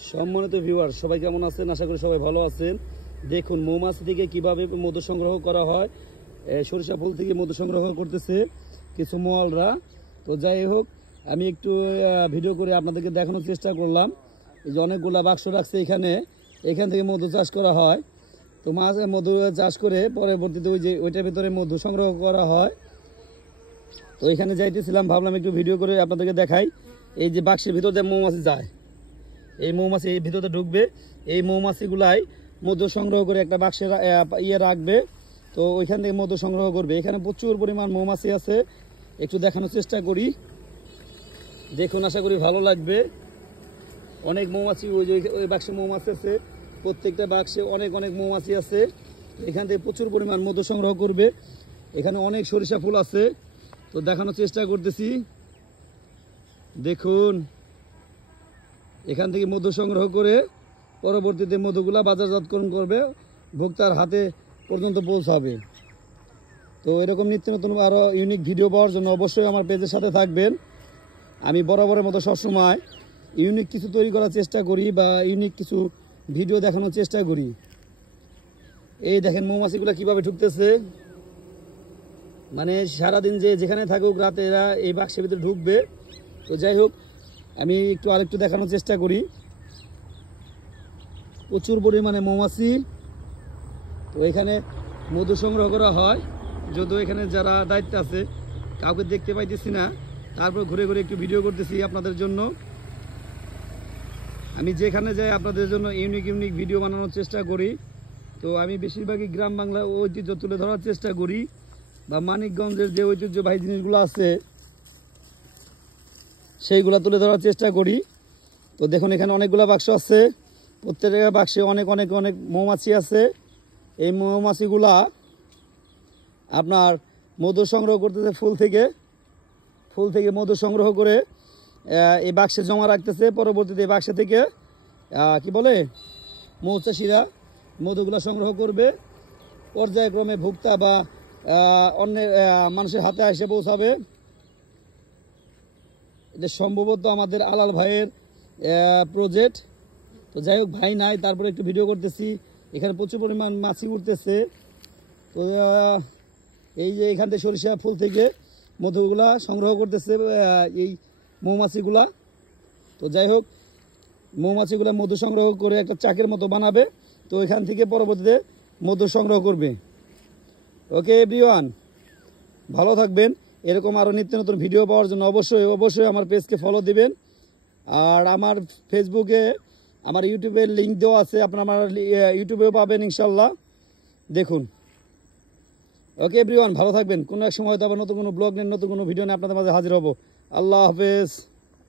সম্মানিত ভিউয়ার, সবাই কেমন আছেন? আশা করি সবাই ভালো আছেন। দেখুন মৌমাছি থেকে কিভাবে মধু সংগ্রহ করা হয়। সরিষা ফুল থেকে মধু সংগ্রহ করতেছে কিছু মহলরা। তো যাই হোক, আমি একটু ভিডিও করে আপনাদেরকে দেখানোর চেষ্টা করলাম। এই যে অনেকগুলা বাক্স রাখছে এখান থেকে মধু চাষ করা হয়। তো মাছ মধু চাষ করে পরবর্তীতে ওইটার ভিতরে মধু সংগ্রহ করা হয়। তো এখানে যাইতেছিলাম, ভাবলাম একটু ভিডিও করে আপনাদেরকে দেখাই। এই যে বাক্সের ভিতর দিয়ে মৌমাছি যায়, এই মৌমাছি এই ভিতরে ঢুকবে। এই মৌমাছিগুলাই মধু সংগ্রহ করে একটা বাক্সে রাখবে। তো ওইখান থেকে মধু সংগ্রহ করবে। এখানে প্রচুর পরিমাণ মৌমাছি আছে, একটু দেখানোর চেষ্টা করি। দেখুন, আশা করি ভালো লাগবে। অনেক মৌমাছি, ওই বাক্সে মৌমাছি আছে, প্রত্যেকটা বাক্সে অনেক অনেক মৌমাছি আছে। এখান থেকে প্রচুর পরিমাণ মধু সংগ্রহ করবে। এখানে অনেক সরিষা ফুল আছে, তো দেখানোর চেষ্টা করতেছি। দেখুন, এখান থেকে মধু সংগ্রহ করে পরবর্তীতে মধুগুলা বাজারজাতকরণ করবে, ভোক্তার হাতে পর্যন্ত পৌঁছাবে। তো এরকম নিত্য নতুন আরও ইউনিক ভিডিও পাওয়ার জন্য অবশ্যই আমার পেজের সাথে থাকবেন। আমি বরাবরের মতো সবসময় ইউনিক কিছু তৈরি করার চেষ্টা করি বা ইউনিক কিছু ভিডিও দেখানোর চেষ্টা করি। এই দেখেন মৌমাছিগুলা কিভাবে ঢুকতেছে। মানে সারাদিন যেখানে থাকুক, রাতে এরা এই বাক্সের ভিতরে ঢুকবে। তো যাই হোক, আমি আরেকটু দেখানোর চেষ্টা করি। প্রচুর পরিমাণে মৌমাছি। তো এখানে মধু সংগ্রহ করা হয়, যদিও এখানে যারা দায়িত্ব আছে কাউকে দেখতে পাইতেছি না, তারপর ঘুরে ঘুরে একটু ভিডিও করতেছি আপনাদের জন্য। আমি যেখানে যাই আপনাদের জন্য ইউনিক ইউনিক ভিডিও বানানোর চেষ্টা করি। তো আমি বেশিরভাগই গ্রাম বাংলা ঐতিহ্য তুলে ধরার চেষ্টা করি, বা মানিকগঞ্জের যে ঐতিহ্যবাহী জিনিসগুলো আছে সেইগুলো তুলে ধরার চেষ্টা করি। তো দেখুন, এখানে অনেকগুলো বাক্স আছে, প্রত্যেকটা বাক্সে অনেক অনেক অনেক মৌমাছি আছে। এই মৌমাছিগুলা আপনার মধু সংগ্রহ করতেছে ফুল থেকে মধু সংগ্রহ করে এই বাক্সে জমা রাখতেছে। পরবর্তীতে এই বাক্সে থেকে কি বলে মৌচাষিরা মধুগুলা সংগ্রহ করবে, পর্যায়ক্রমে ভোক্তা বা অন্যের মানুষের হাতে এসে পৌঁছাবে। এটা সম্ভবত আমাদের আলাল ভাইয়ের প্রজেক্ট। তো যাই হোক, ভাই নাই, তারপরে একটু ভিডিও করতেছি। এখানে প্রচুর পরিমাণ মাছি উঠতেছে। তো এই যে এখান থেকে সরিষা ফুল থেকে মধুগুলা সংগ্রহ করতেছে এই মৌমাছিগুলা। তো যাই হোক, মৌমাছিগুলা মধু সংগ্রহ করে একটা চাকের মতো বানাবে। তো এখান থেকে পরবর্তীতে মধু সংগ্রহ করবে। ওকে এভরিওয়ান, ভালো থাকবেন। এরকম আরও নিত্য নতুন ভিডিও পাওয়ার জন্য অবশ্যই আমার পেজকে ফলো দিবেন। আর আমার ফেসবুকে, আমার ইউটিউবের লিঙ্ক দেওয়া আছে, আপনারা আমার ইউটিউবেও পাবেন ইনশাল্লাহ। দেখুন, ওকে এভরিওয়ান, ভালো থাকবেন। কোনো এক সময় তো আবার নতুন কোনো ব্লগ নিয়ে নতুন কোনো ভিডিও নিয়ে আপনাদের মাঝে হাজির হব। আল্লাহ হাফেজ।